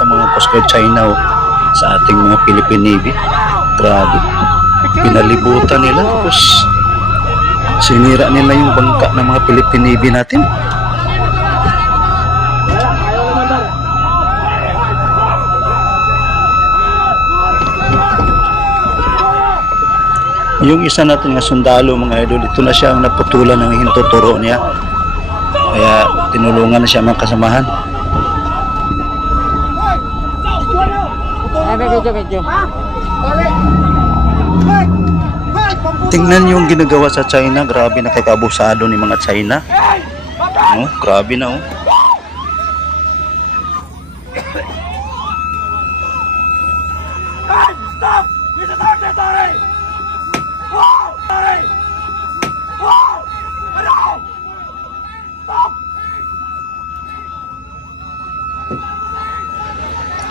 sa mga Coast Guard China oh, sa ating mga Philippine Navy. Grabe. Pinalibutan nila tapos sinira nila yung bangka ng mga Philippine Navy natin. Yung isa natin nga sundalo mga idol, ito na siya ang naputulan ng hintuturo niya. Kaya tinulungan na siya mga kasamahan. Tingnan yung ginagawa sa China, grabe nakakabusado ni mga China. No, grabe na oh.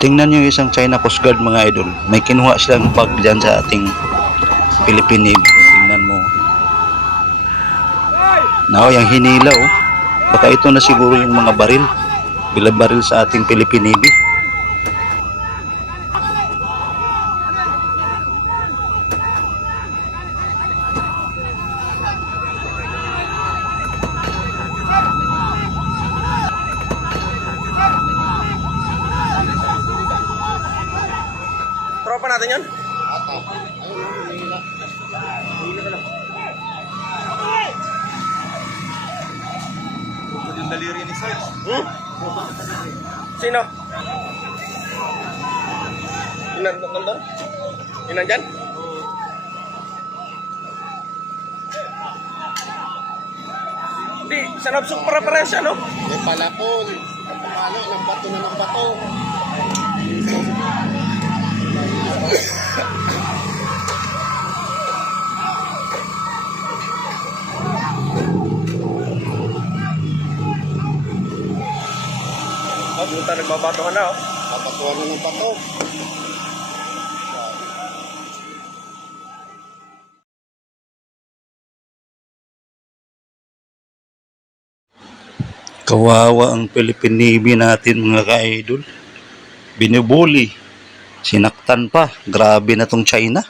Tingnan yung isang China Coast Guard mga idol. May kinuha silang bag dyan sa ating Philippine Navy. Tingnan mo. Now, yung hinila oh. Baka ito na siguro yung mga baril. Bilang baril sa ating Philippine Navy. Tropa natin yan? Yung daliri ni Sarge. Hmm? Sino? Inan, nandun? Inan dyan? Hindi, sa nabsok para para siya, no? May palapon. Ano, ng bato na ng bato. Oh, nagbabatuhan na, oh. Papatuan na ng bato. Kawawa ang Philippine Navy natin mga ka-idol. Binubuli. Sinaktan pa. Grabe na tong China.